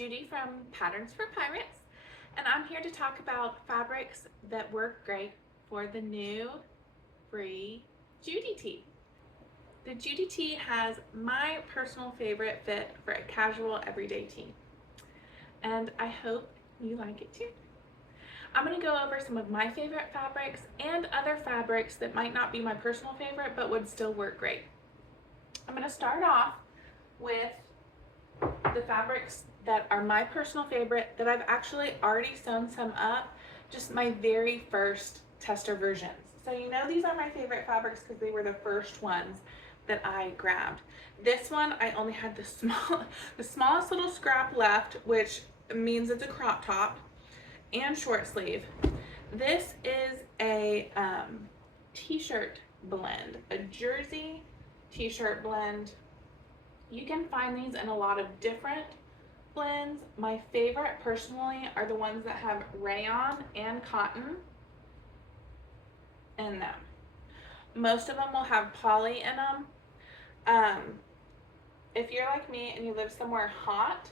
Judy from Patterns for Pirates, and I'm here to talk about fabrics that work great for the new free Judy Tee. The Judy Tee has my personal favorite fit for a casual everyday tee, and I hope you like it too. I'm going to go over some of my favorite fabrics and other fabrics that might not be my personal favorite but would still work great. I'm going to start off with the fabrics that are my personal favorite that I've actually already sewn some up, just my very first tester versions. So you know these are my favorite fabrics because they were the first ones that I grabbed. This one I only had the smallest little scrap left, which means it's a crop top and short sleeve. This is a t-shirt blend, a jersey t-shirt blend. You can find these in a lot of different blends. My favorite personally are the ones that have rayon and cotton in them. Most of them will have poly in them. If you're like me and you live somewhere hot,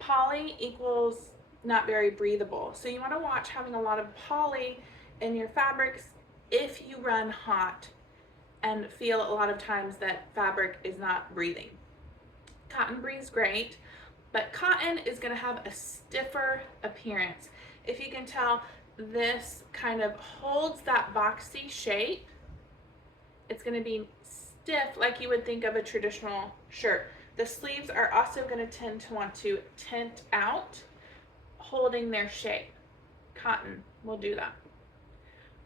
poly equals not very breathable. So you want to watch having a lot of poly in your fabrics if you run hot and feel a lot of times that fabric is not breathing. Cotton breathes great, but cotton is going to have a stiffer appearance. If you can tell, this kind of holds that boxy shape. It's going to be stiff like you would think of a traditional shirt. The sleeves are also going to tend to want to tint out, holding their shape. Cotton will do that.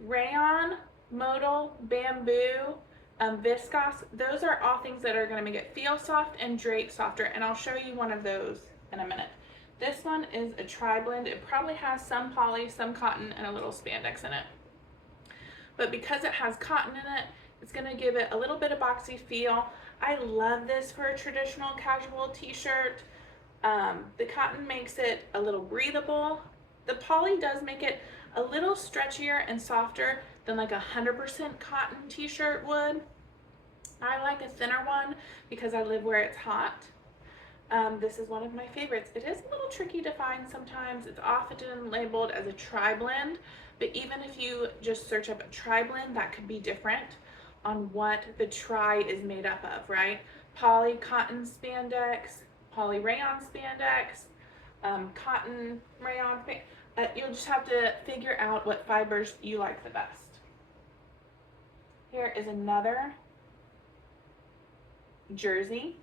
Rayon, modal, bamboo, viscose, those are all things that are going to make it feel soft and drape softer, and I'll show you one of those in a minute. This one is a tri-blend. It probably has some poly, some cotton, and a little spandex in it. But because it has cotton in it, it's going to give it a little bit of boxy feel. I love this for a traditional casual t-shirt. The cotton makes it a little breathable. The poly does make it a little stretchier and softer than like 100% cotton t-shirt would. I like a thinner one because I live where it's hot. This is one of my favorites. It is a little tricky to find sometimes. It's often labeled as a tri-blend, but even if you just search up a tri-blend, that could be different on what the tri is made up of, right? Poly cotton spandex, poly rayon spandex, cotton rayon. You'll just have to figure out what fibers you like the best. Here is another jersey.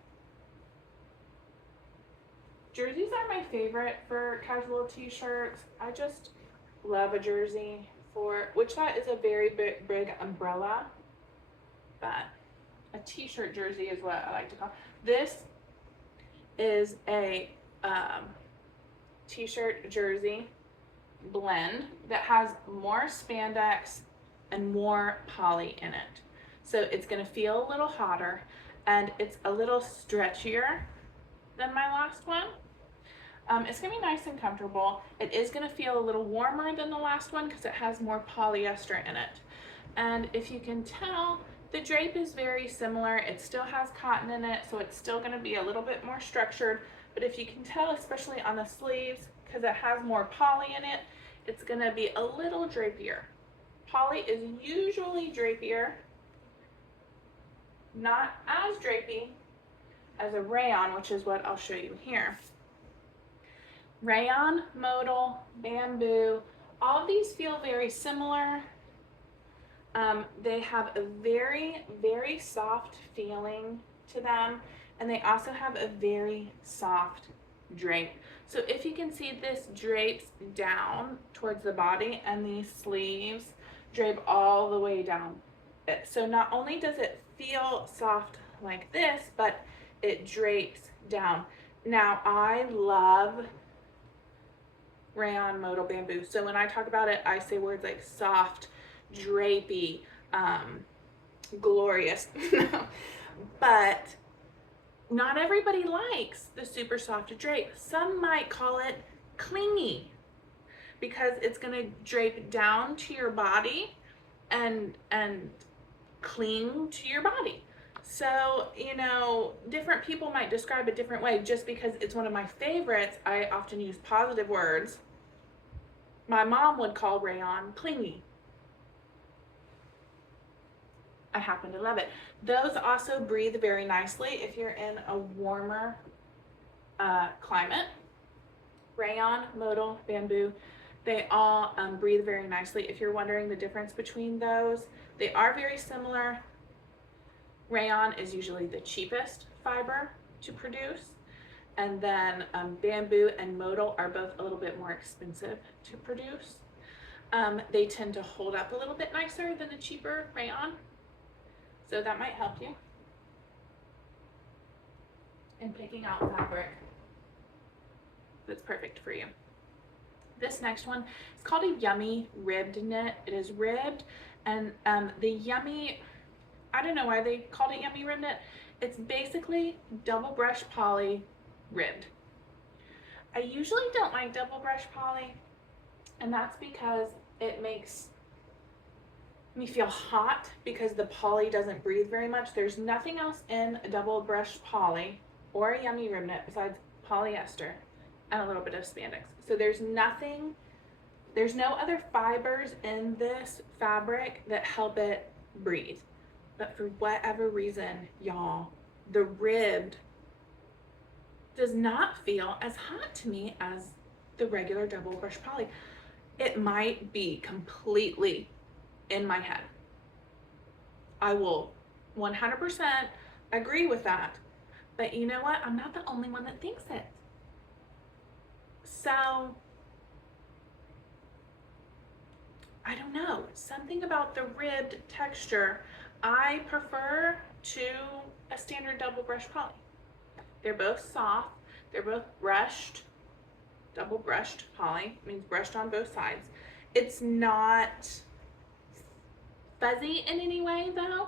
Jerseys are my favorite for casual t-shirts. I just love a jersey, for which that is a very big umbrella, but a t-shirt jersey is what I like to call. This is a t-shirt jersey blend that has more spandex and more poly in it. So it's going to feel a little hotter and it's a little stretchier than my last one. It's going to be nice and comfortable. It is going to feel a little warmer than the last one because it has more polyester in it. And if you can tell, the drape is very similar. It still has cotton in it, so it's still going to be a little bit more structured. But if you can tell, especially on the sleeves, because it has more poly in it, it's going to be a little drapier. Poly is usually drapier, not as drapey as a rayon, which is what I'll show you here. Rayon, modal, bamboo, all of these feel very similar. They have a very, very soft feeling to them, and they also have a very soft drape. So if you can see, this drapes down towards the body, and these sleeves drape all the way down. So not only does it feel soft like this, but it drapes down. Now I love rayon, modal, bamboo. So when I talk about it, I say words like soft, drapey, glorious. But not everybody likes the super soft drape. Some might call it clingy because it's going to drape down to your body and cling to your body. So, you know, different people might describe it different way. Just because it's one of my favorites, I often use positive words. My mom would call rayon clingy. I happen to love it. Those also breathe very nicely if you're in a warmer climate. Rayon, modal, bamboo, they all breathe very nicely. If you're wondering the difference between those, they are very similar. Rayon is usually the cheapest fiber to produce, and then bamboo and modal are both a little bit more expensive to produce. They tend to hold up a little bit nicer than the cheaper rayon, so that might help you in picking out fabric that's perfect for you. This next one is called a yummy ribbed knit. It is ribbed, and the yummy, I don't know why they called it yummy ribbed knit. It's basically double brush poly ribbed. I usually don't like double brush poly, and that's because it makes me feel hot because the poly doesn't breathe very much. There's nothing else in a double brush poly or a yummy ribbed knit besides polyester and a little bit of spandex. So there's no other fibers in this fabric that help it breathe. But for whatever reason, y'all, the ribbed does not feel as hot to me as the regular double brush poly. It might be completely in my head. I will 100% agree with that. But you know what? I'm not the only one that thinks it. So, I don't know. Something about the ribbed texture I prefer to a standard double brush poly. They're both soft. They're both brushed. Double brushed poly means brushed on both sides. It's not fuzzy in any way though.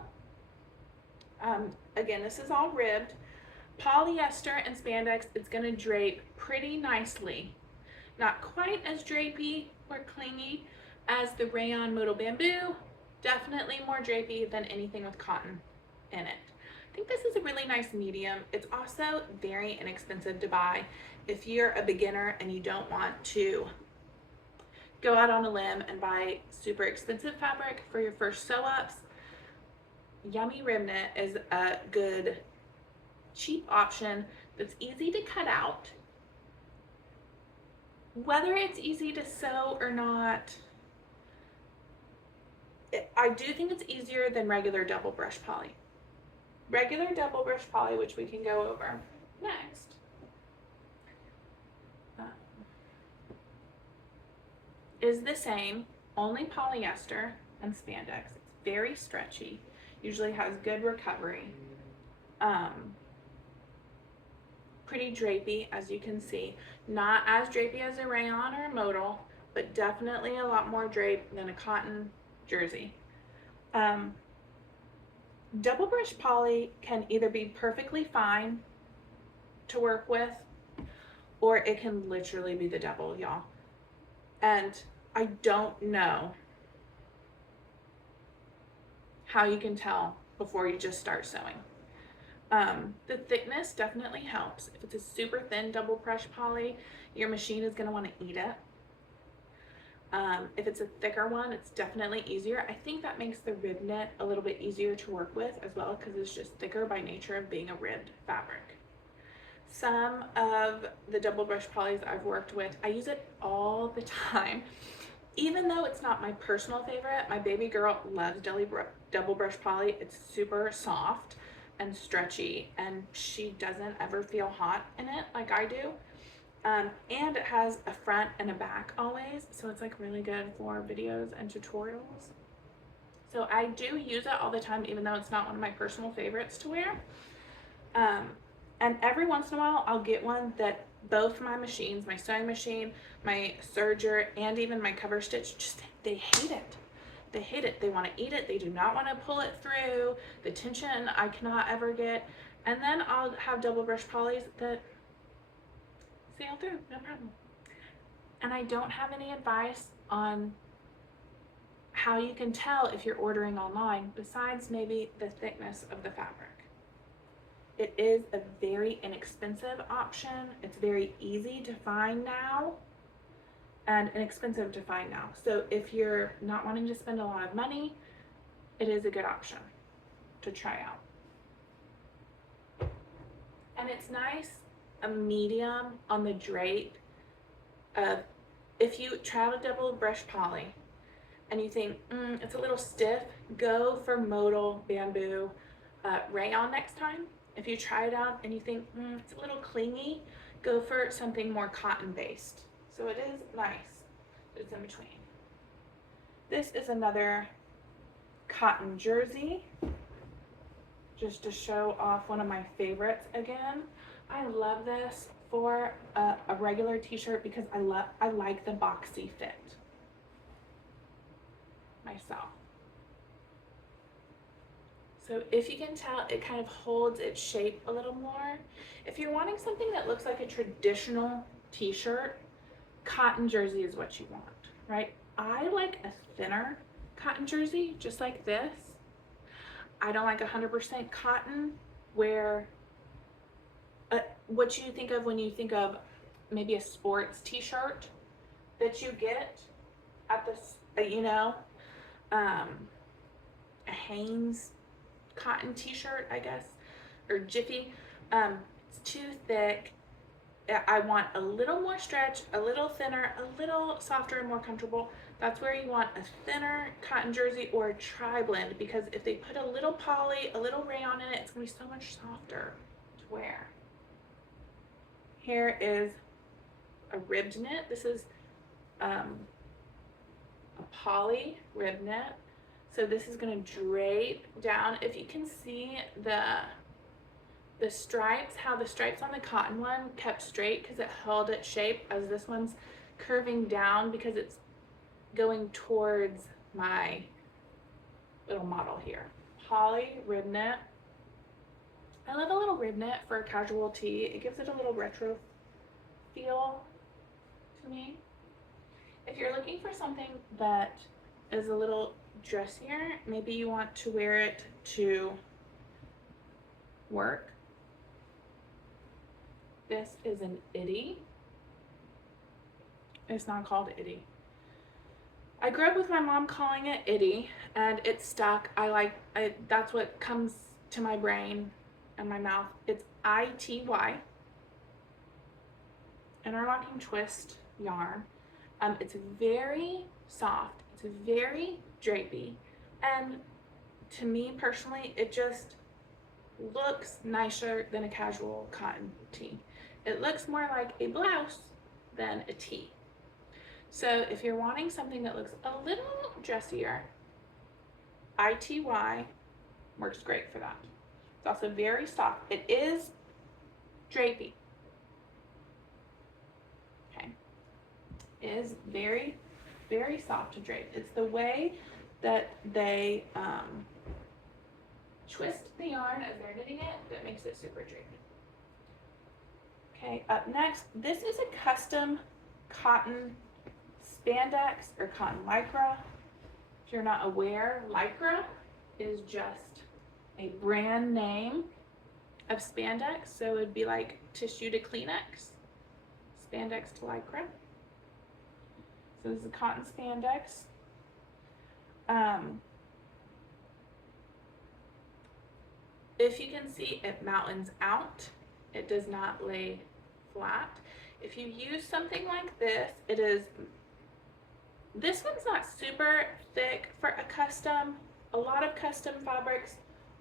Again, this is all ribbed. Polyester and spandex, it's going to drape pretty nicely. Not quite as drapey or clingy as the rayon modal bamboo. Definitely more drapey than anything with cotton in it. I think this is a really nice medium. It's also very inexpensive to buy. If you're a beginner and you don't want to go out on a limb and buy super expensive fabric for your first sew-ups, yummy rib knit is a good cheap option that's easy to cut out. Whether it's easy to sew or not, I do think it's easier than regular double brush poly. Regular double brush poly, which we can go over next, is the same, only polyester and spandex. It's very stretchy, usually has good recovery. Pretty drapey, as you can see. Not as drapey as a rayon or a modal, but definitely a lot more drape than a cotton jersey. Double brush poly can either be perfectly fine to work with, or it can literally be the devil, y'all. And I don't know how you can tell before you just start sewing. The thickness definitely helps. If it's a super thin double brush poly, your machine is going to want to eat it. If it's a thicker one, it's definitely easier. I think that makes the rib knit a little bit easier to work with as well, because it's just thicker by nature of being a ribbed fabric. Some of the double brush polys I've worked with, I use it all the time. Even though it's not my personal favorite, my baby girl loves double brush poly. It's super soft and stretchy, and she doesn't ever feel hot in it like I do. And it has a front and a back always, so it's like really good for videos and tutorials. So I do use it all the time, even though it's not one of my personal favorites to wear. And every once in a while I'll get one that both my machines, my sewing machine, my serger, and even my cover stitch, just they hate it. They hate it. They want to eat it. They do not want to pull it through. The tension I cannot ever get. And then I'll have double brush polys that sail through, no problem. And I don't have any advice on how you can tell if you're ordering online, besides maybe the thickness of the fabric. It is a very inexpensive option. It's very easy to find now and inexpensive to find now. So if you're not wanting to spend a lot of money, it is a good option to try out. And it's nice, a medium on the drape. If you try out a double brush poly and you think it's a little stiff, go for modal bamboo rayon next time. If you try it out and you think it's a little clingy, go for something more cotton based. So it is nice. It's in between. This is another cotton jersey, just to show off one of my favorites again. I love this for a regular t-shirt because I like the boxy fit myself. So if you can tell, it kind of holds its shape a little more. If you're wanting something that looks like a traditional t-shirt, cotton jersey is what you want, right? I like a thinner cotton jersey, just like this. I don't like 100% cotton, where what you think of when you think of maybe a sports t-shirt that you get at this, a Hanes cotton t-shirt, I guess, or Jiffy. It's too thick. I want a little more stretch, a little thinner, a little softer and more comfortable. That's where you want a thinner cotton jersey or a tri-blend, because if they put a little poly, a little rayon in it, it's gonna be so much softer to wear. Here is a ribbed knit. This is a poly rib knit. So this is gonna drape down. If you can see the stripes, how the stripes on the cotton one kept straight because it held its shape, as this one's curving down because it's going towards my little model here. Poly rib knit. I love a little rib knit for a casual tee. It gives it a little retro feel to me. If you're looking for something that is a little dressier, maybe you want to wear it to work. This is an itty. It's not called itty. I grew up with my mom calling it itty, and it's stuck. That's what comes to my brain and my mouth. It's ITY. Interlocking twist yarn. It's very soft. It's very drapey, and to me personally, it just looks nicer than a casual cotton tee. It looks more like a blouse than a tee. So if you're wanting something that looks a little dressier, ITY works great for that. It's also very soft. It is drapey. Okay. It is very, very soft to drape. It's the way that they twist the yarn as they're knitting it that makes it super drapey. Okay, up next, this is a custom cotton spandex or cotton lycra. If you're not aware, lycra is just a brand name of spandex. So it'd be like tissue to Kleenex, spandex to lycra. So this is a cotton spandex. If you can see, it mountains out. It does not lay flat. If you use something like this, this one's not super thick for a custom. A lot of custom fabrics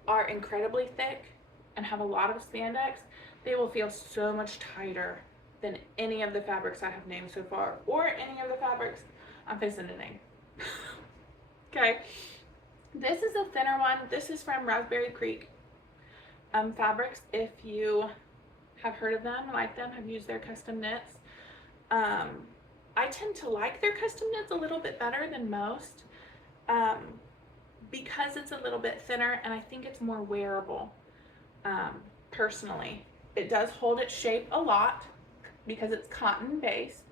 are incredibly thick and have a lot of spandex. They will feel so much tighter than any of the fabrics I have named so far, or any of the fabrics I'm fixing to name. Okay, this is a thinner one. This is from Raspberry Creek Fabrics. If you have heard of them, like them, have used their custom knits. I tend to like their custom knits a little bit better than most because it's a little bit thinner, and I think it's more wearable personally. It does hold its shape a lot because it's cotton based,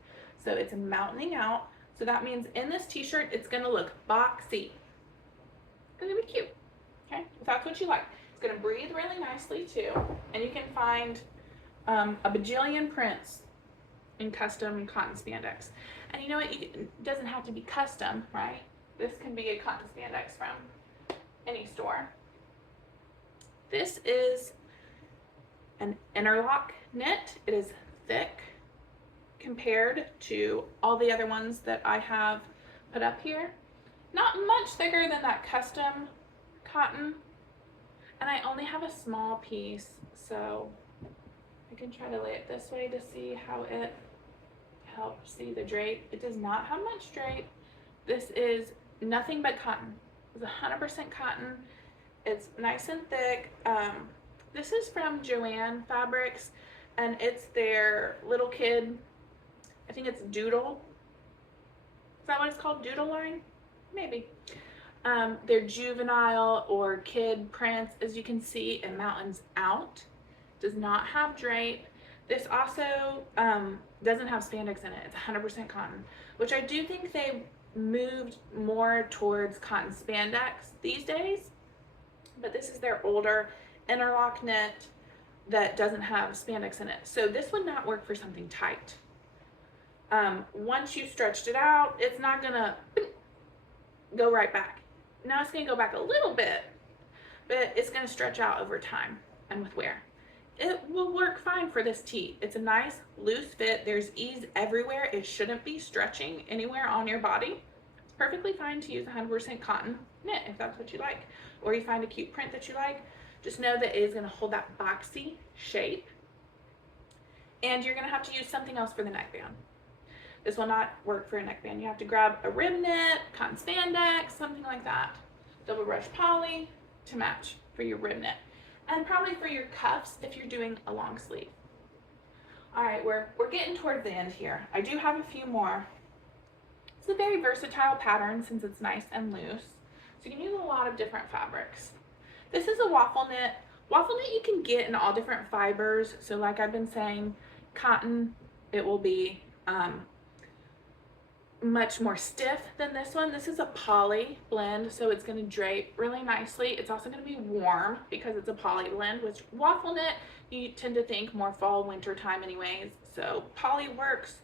so it's mountaining out. So that means in this t-shirt, it's gonna look boxy. It's gonna be cute, okay? If that's what you like. It's going to breathe really nicely too, and you can find a bajillion prints in custom cotton spandex. And you know what, it doesn't have to be custom, right? This can be a cotton spandex from any store. This is an interlock knit. It is thick compared to all the other ones that I have put up here. Not much thicker than that custom cotton. And I only have a small piece, so I can try to lay it this way to see how it helps see the drape. It does not have much drape. This is nothing but cotton. It's 100% cotton. It's nice and thick. This is from Joann Fabrics, and it's their little kid, I think it's Doodle. Is that what it's called? Doodle line? Maybe. Their juvenile or kid prints, as you can see, in Mountains Out. Does not have drape. This also doesn't have spandex in it. It's 100% cotton, which I do think they moved more towards cotton spandex these days. But this is their older interlock knit that doesn't have spandex in it. So this would not work for something tight. Once you stretched it out, it's not gonna go right back. Now it's gonna go back a little bit, but it's gonna stretch out over time and with wear. It will work fine for this tee. It's a nice loose fit. There's ease everywhere. It shouldn't be stretching anywhere on your body. It's perfectly fine to use 100% cotton knit if that's what you like, or you find a cute print that you like. Just know that it is going to hold that boxy shape, and you're going to have to use something else for the neckband. This will not work for a neckband. You have to grab a rib knit, cotton spandex, something like that. Double brush poly to match for your rib knit, and probably for your cuffs if you're doing a long sleeve. All right, we're getting towards the end here. I do have a few more. It's a very versatile pattern since it's nice and loose, so you can use a lot of different fabrics. This is a waffle knit. Waffle knit you can get in all different fibers. So like I've been saying, cotton, it will be much more stiff than this one. This is a poly blend, so it's going to drape really nicely. It's also going to be warm because it's a poly blend, which waffle knit you tend to think more fall winter time anyways. So poly works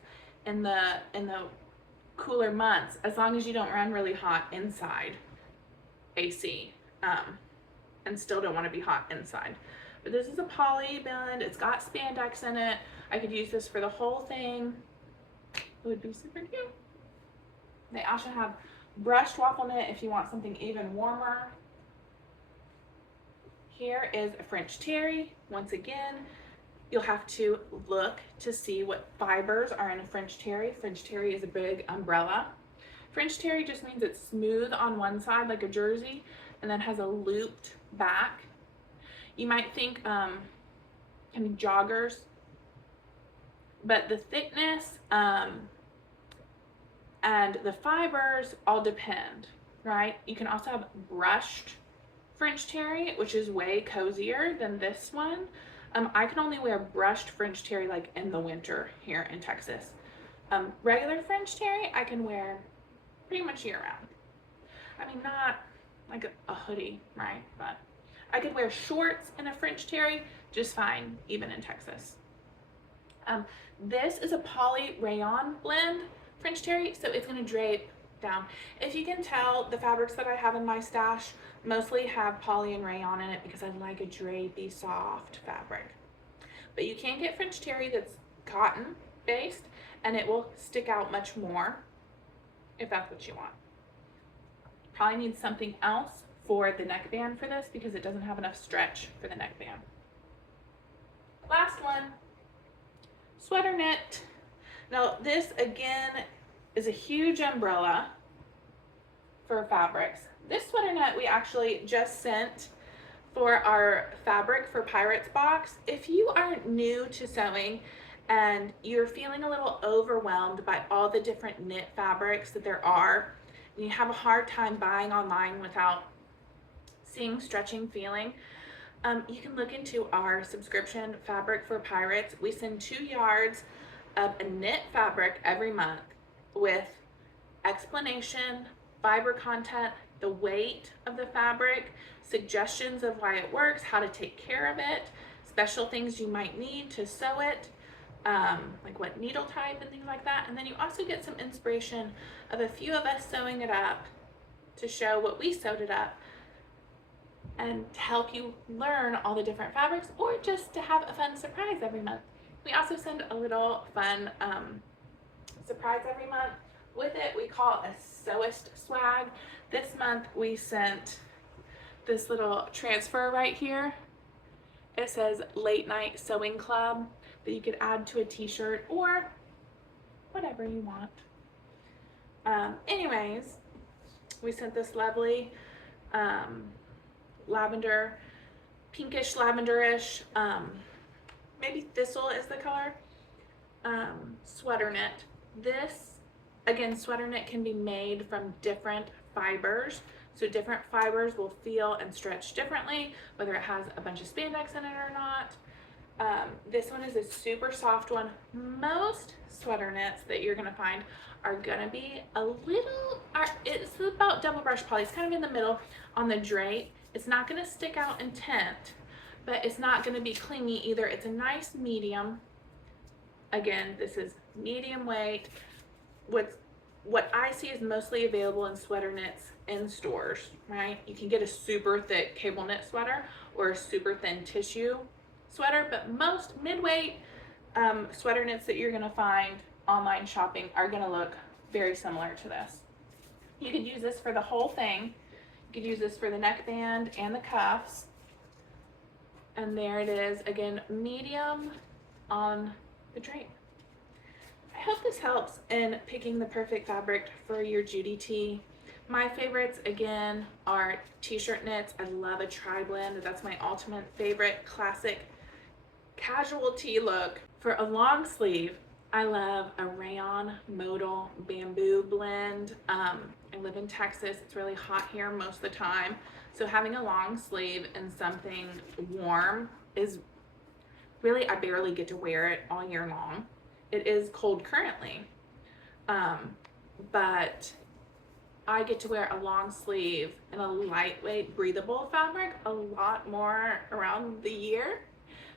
in the cooler months as long as you don't run really hot inside AC. And still don't want to be hot inside. But this is a poly blend. It's got spandex in it. I could use this for the whole thing. It would be super cute. They also have brushed waffle knit if you want something even warmer. Here is a French terry. Once again, you'll have to look to see what fibers are in a French terry. French terry is a big umbrella. French terry just means it's smooth on one side like a jersey, and then has a looped back. You might think kind of joggers, but the thickness and the fibers all depend, right? You can also have brushed French terry, which is way cozier than this one. I can only wear brushed French terry like in the winter here in Texas. Regular French terry I can wear pretty much year round. I mean, not like a hoodie, right? But I could wear shorts in a French terry just fine, even in Texas. This is a poly rayon blend French terry, so it's going to drape down. If you can tell, the fabrics that I have in my stash mostly have poly and rayon in it because I like a drapey, soft fabric. But you can get French terry that's cotton based, and it will stick out much more if that's what you want. Probably need something else for the neckband for this because it doesn't have enough stretch for the neckband. Last one, sweater knit. Now this again is a huge umbrella for fabrics. This sweater knit we actually just sent for our Fabric for Pirates box. If you are new to sewing and you're feeling a little overwhelmed by all the different knit fabrics that there are, and you have a hard time buying online without seeing stretching feeling, you can look into our subscription Fabric for Pirates. We send 2 yards of a knit fabric every month with explanation, fiber content, the weight of the fabric, suggestions of why it works, how to take care of it, special things you might need to sew it, like what needle type and things like that. And then you also get some inspiration of a few of us sewing it up to show what we sewed it up, and to help you learn all the different fabrics, or just to have a fun surprise every month. We also send a little fun surprise every month. With it, we call it a sewist swag. This month we sent this little transfer right here. It says Late Night Sewing Club, that you could add to a t-shirt or whatever you want. Anyways, we sent this lovely lavender, pinkish lavenderish, maybe thistle is the color, sweater knit. This, again, sweater knit can be made from different fibers. So different fibers will feel and stretch differently, whether it has a bunch of spandex in it or not. This one is a super soft one. Most sweater knits that you're gonna find are gonna be a little, it's about double brush poly. It's kind of in the middle on the drape. It's not gonna stick out in tint, but it's not gonna be clingy either. It's a nice medium. Again, this is medium weight. What I see is mostly available in sweater knits in stores, right? You can get a super thick cable knit sweater or a super thin tissue sweater, but most mid-weight sweater knits that you're gonna find online shopping are gonna look very similar to this. You could use this for the whole thing. You could use this for the neckband and the cuffs. And there it is, again, medium on the drape. I hope this helps in picking the perfect fabric for your Judy Tee. My favorites, again, are t-shirt knits. I love a tri-blend. That's my ultimate favorite classic casual tee look. For a long sleeve, I love a Rayon modal bamboo blend. I live in Texas. It's really hot here most of the time. So having a long sleeve and something warm is really, I barely get to wear it all year long. It is cold currently, but I get to wear a long sleeve and a lightweight breathable fabric a lot more around the year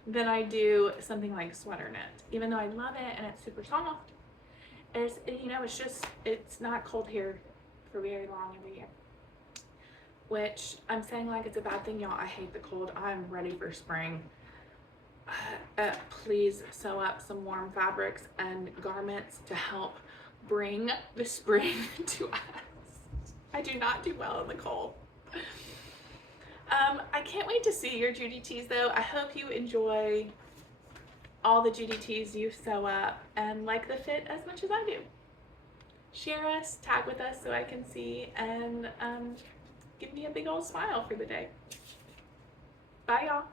than I do something like sweater knit. Even though I love it and it's super soft, it's, you know, it's not cold here for very long every year. Which I'm saying like it's a bad thing, y'all. I hate the cold. I'm ready for spring. Please sew up some warm fabrics and garments to help bring the spring to us. I do not do well in the cold. I can't wait to see your Judy Tees though. I hope you enjoy all the Judy Tees you sew up and like the fit as much as I do. Share us, tag with us so I can see, and give me a big old smile for the day. Bye y'all.